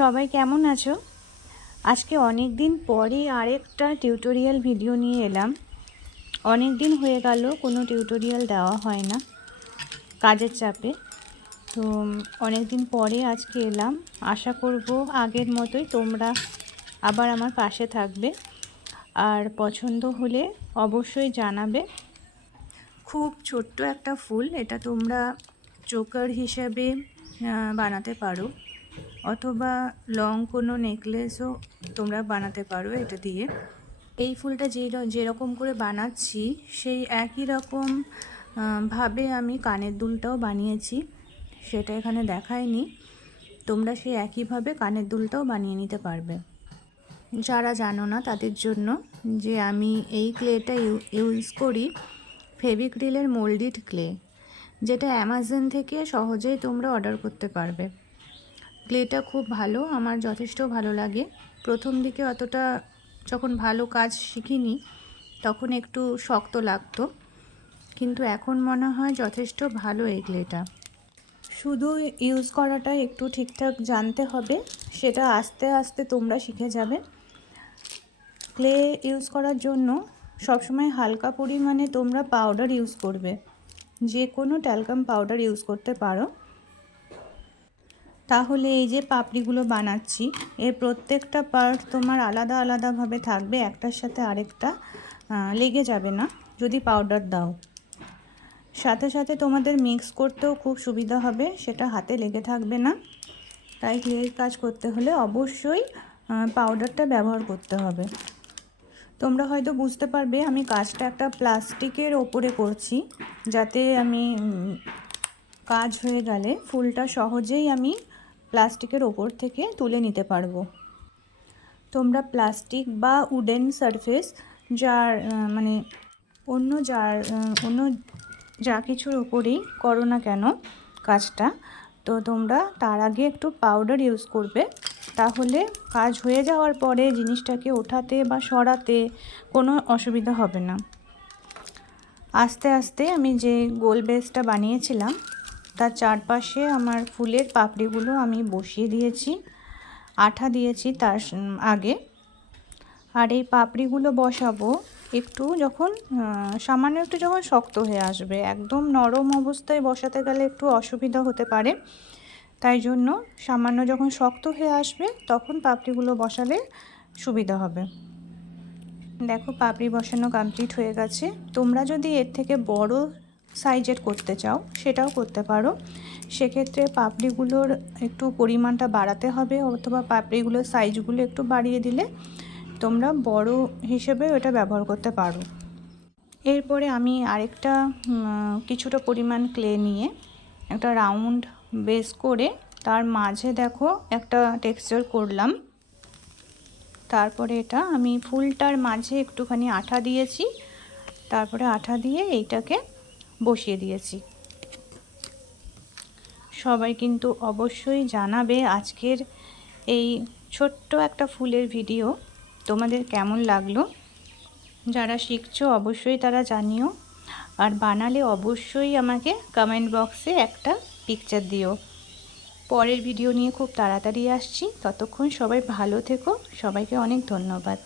সবাই কেমন আছো? আজকে অনেক দিন পরে আরেকটা টিউটোরিয়াল ভিডিও নিয়ে এলাম। অনেক দিন হয়ে গেল কোনো টিউটোরিয়াল দেওয়া হয় না কাজের চাপে। তো অনেক দিন পরে আজকে এলাম। আশা করব আগের মতোই তোমরা আবার আমার পাশে থাকবে, আর পছন্দ হলে অবশ্যই জানাবে। খুব ছোট্ট একটা ফুল, এটা তোমরা চোকার হিসাবে বানাতে পারো, অথবা লং কোনো নেকলেসও তোমরা বানাতে পারো এটা দিয়ে। এই ফুলটা যেরকম করে বানাচ্ছি সেই একই রকম ভাবে আমি কানের দুলটাও বানিয়েছি, সেটা এখানে দেখাইনি। তোমরা সেই একইভাবে কানের দুলটাও বানিয়ে নিতে পারবে। যারা জানো না তাদের জন্য, যে আমি এই ক্লেটা ইউজ করি ফেভিক্রিলের মোল্ডিড ক্লে, যেটা অ্যামাজন থেকে সহজেই তোমরা অর্ডার করতে পারবে। ক্লেটা খুব ভালো, আমার যথেষ্ট ভালো লাগে। প্রথম দিকে অতটা যখন ভালো কাজ শিখিনি তখন একটু শক্ত লাগতো, কিন্তু এখন মনে হয় যথেষ্ট ভালো এই ক্লেটা। শুধু ইউজ করাটা একটু ঠিকঠাক জানতে হবে, সেটা আস্তে আস্তে তোমরা শিখে যাবে। ক্লে ইউজ করার জন্য সবসময় হালকা পরিমাণে তোমরা পাউডার ইউজ করবে, যে কোনো ট্যালকাম পাউডার ইউজ করতে পারো। তাহলে এই যে পাপড়িগুলো বানাচ্ছি এর প্রত্যেকটা পার্ট তোমার আলাদা আলাদাভাবে থাকবে, একটার সাথে আরেকটা লেগে যাবে না যদি পাউডার দাও। সাথে সাথে তোমাদের মিক্স করতেও খুব সুবিধা হবে, সেটা হাতে লেগে থাকবে না। তাই ক্লের কাজ করতে হলে অবশ্যই পাউডারটা ব্যবহার করতে হবে। তোমরা হয়তো বুঝতে পারবে আমি কাজটা একটা প্লাস্টিকের ওপরে করছি, যাতে আমি কাজ হয়ে গেলে ফুলটা সহজেই আমি প্লাস্টিকের ওপর থেকে তুলে নিতে পারবো। তোমরা প্লাস্টিক বা উডেন সারফেস যার মানে অন্য যা কিছুর ওপরেই করো না কেন কাজটা, তো তোমরা তার আগে একটু পাউডার ইউজ করবে। তাহলে কাজ হয়ে যাওয়ার পরে জিনিসটাকে ওঠাতে বা সরাতে কোনো অসুবিধা হবে না। আস্তে আস্তে আমি যে গোল বেসটা বানিয়েছিলাম তার চারপাশে আমার ফুলের পাপড়িগুলো আমি বসিয়ে দিয়েছি, আঠা দিয়েছি তার আগে। আর এই পাপড়িগুলো বসাবো একটু যখন সামান্য একটু যখন শক্ত হয়ে আসবে, একদম নরম অবস্থায় বসাতে গেলে একটু অসুবিধা হতে পারে। তাই জন্য সামান্য যখন শক্ত হয়ে আসবে তখন পাপড়িগুলো বসালে সুবিধা হবে। দেখো পাপড়ি বসানো কমপ্লিট হয়ে গেছে। তোমরা যদি এর থেকে বড় সাইজের করতে চাও সেটাও করতে পারো। সেক্ষেত্রে পাপড়িগুলোর একটু পরিমাণটা বাড়াতে হবে, অথবা পাপড়িগুলোর সাইজগুলো একটু বাড়িয়ে দিলে তোমরা বড় হিসেবে ওটা ব্যবহার করতে পারো। এরপরে আমি আরেকটা কিছুটা পরিমাণ ক্লে নিয়ে একটা রাউন্ড বেস করে তার মাঝে দেখো একটা টেক্সচার করলাম। তারপরে এটা আমি ফুলটার মাঝে একটুখানি আঠা দিয়েছি, তারপরে আঠা দিয়ে এইটাকে বসিয়ে দিয়েছি। সবাই কিন্তু অবশ্যই জানাবে আজকের এই ছোট্ট একটা ফুলের ভিডিও তোমাদের কেমন লাগলো। যারা শিখছো অবশ্যই তারা জানিও, আর বানালে অবশ্যই আমাকে কমেন্ট বক্সে একটা পিকচার দিও। পরের ভিডিও নিয়ে খুব তাড়াতাড়ি আসছি, ততক্ষণ সবাই ভালো থেকো। সবাইকে অনেক ধন্যবাদ।